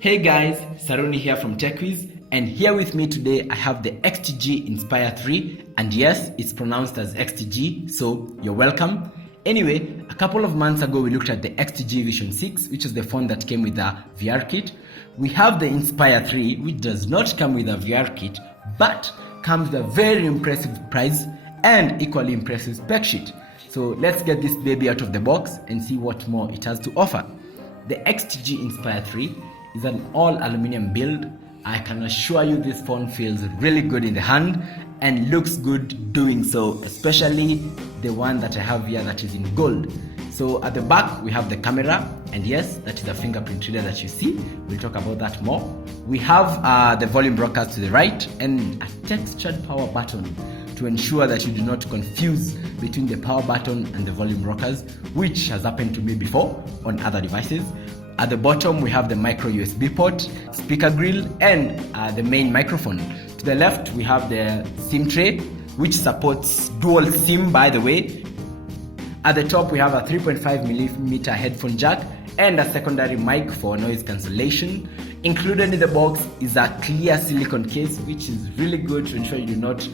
Hey guys, Saruni here from TechWiz, and here with me today I have the X-Tigi Inspire 3, and yes, it's pronounced as X-Tigi, so you're welcome. Anyway, a couple of months ago we looked at the X-Tigi Vision 6, which is the phone that came with a VR kit. We have the Inspire 3, which does not come with a VR kit, but comes with a very impressive price and equally impressive spec sheet. So let's get this baby out of the box and see what more it has to offer. The X-Tigi Inspire 3 is an all aluminum build. I can assure you this phone feels really good in the hand and looks good doing so, especially the one that I have here that is in gold. So at the back we have the camera, and yes, that is a fingerprint reader that you see. We'll talk about that more. We have the volume rockers to the right and a textured power button to ensure that you do not confuse between the power button and the volume rockers, which has happened to me before on other devices. At the bottom we have the micro USB port, speaker grill, and the main microphone. To the left we have the SIM tray, which supports dual SIM, by the way. At the top we have a 3.5mm headphone jack and a secondary mic for noise cancellation. Included in the box is a clear silicone case, which is really good to ensure you do not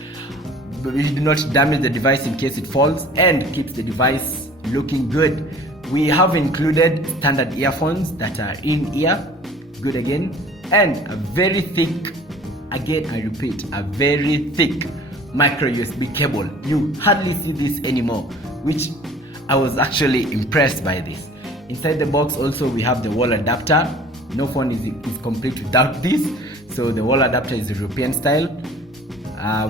damage the device in case it falls, and keeps the device looking good. We have included standard earphones that are in ear, good again, and a very thick, again I repeat, a very thick micro USB cable. You hardly see this anymore, which I was actually impressed by this. Inside the box also we have the wall adapter. No phone is complete without this, so the wall adapter is European style.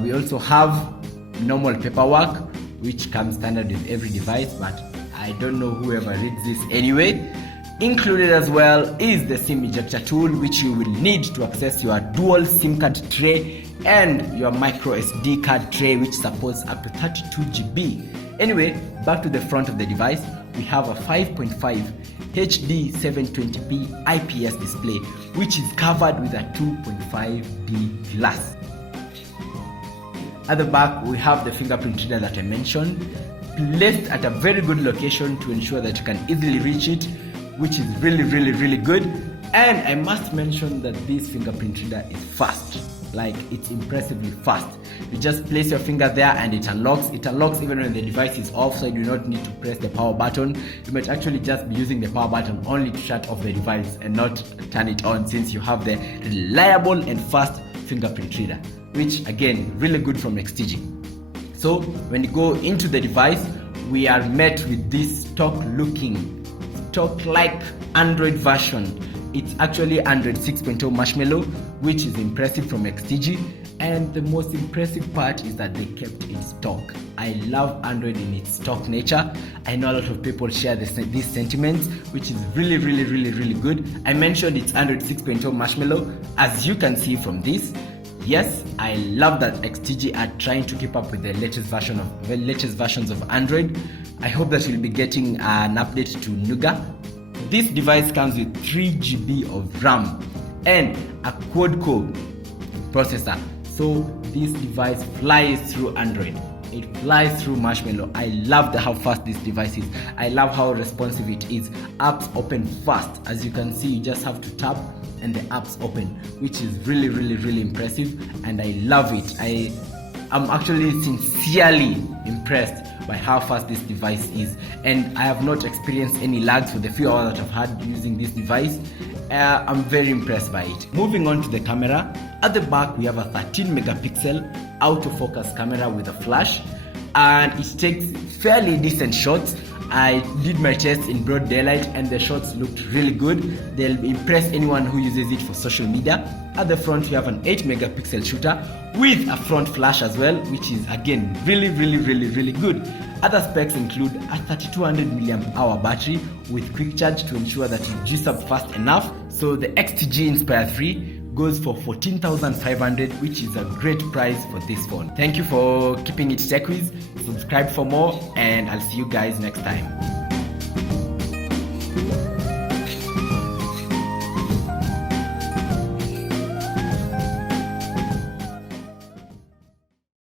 We also have normal paperwork, which comes standard with every device, but I don't know whoever reads this anyway. Included as well is the SIM ejector tool, which you will need to access your dual SIM card tray and your micro SD card tray, which supports up to 32GB. Anyway, back to the front of the device, we have a 5.5 HD 720p IPS display, which is covered with a 2.5D glass. At the back we have the fingerprint reader that I mentioned, placed at a very good location to ensure that you can easily reach it, which is really good. And I must mention that this fingerprint reader is fast, like it's impressively fast. You just place your finger there and it unlocks even when the device is off, so you do not need to press the power button. You might actually just be using the power button only to shut off the device and not turn it on, since you have the reliable and fast fingerprint reader, which again really good from X-Tigi. So when you go into the device, we are met with this stock-like Android version. It's actually Android 6.0 Marshmallow, which is impressive from X-Tigi. And the most impressive part is that they kept it stock. I love Android in its stock nature. I know a lot of people share these sentiments, which is really good. I mentioned it's Android 6.0 Marshmallow, as you can see from this. Yes, I love that X-Tigi are trying to keep up with the latest versions of Android. I hope that you'll be getting an update to Nougat. This device comes with 3GB of RAM and a quad-core processor. So this device flies through Android. It flies through Marshmallow. I love how fast this device is. I love how responsive it is. Apps open fast. As you can see, you just have to tap and the apps open, which is really impressive, and I love it. I'm actually sincerely impressed by how fast this device is, and I have not experienced any lags for the few hours that I've had using this device. I'm very impressed by it. Moving on to the camera, at the back we have a 13MP autofocus camera with a flash, and it takes fairly decent shots. I did my test in broad daylight and the shots looked really good. They'll impress anyone who uses it for social media. At the front we have an 8MP shooter with a front flash as well, which is again really good. Other specs include a 3200mAh battery with quick charge to ensure that you juice up fast enough. So the X-Tigi Inspire 3 goes for 14,500, which is a great price for this phone. Thank you for keeping it TechWiz. Subscribe for more, and I'll see you guys next time.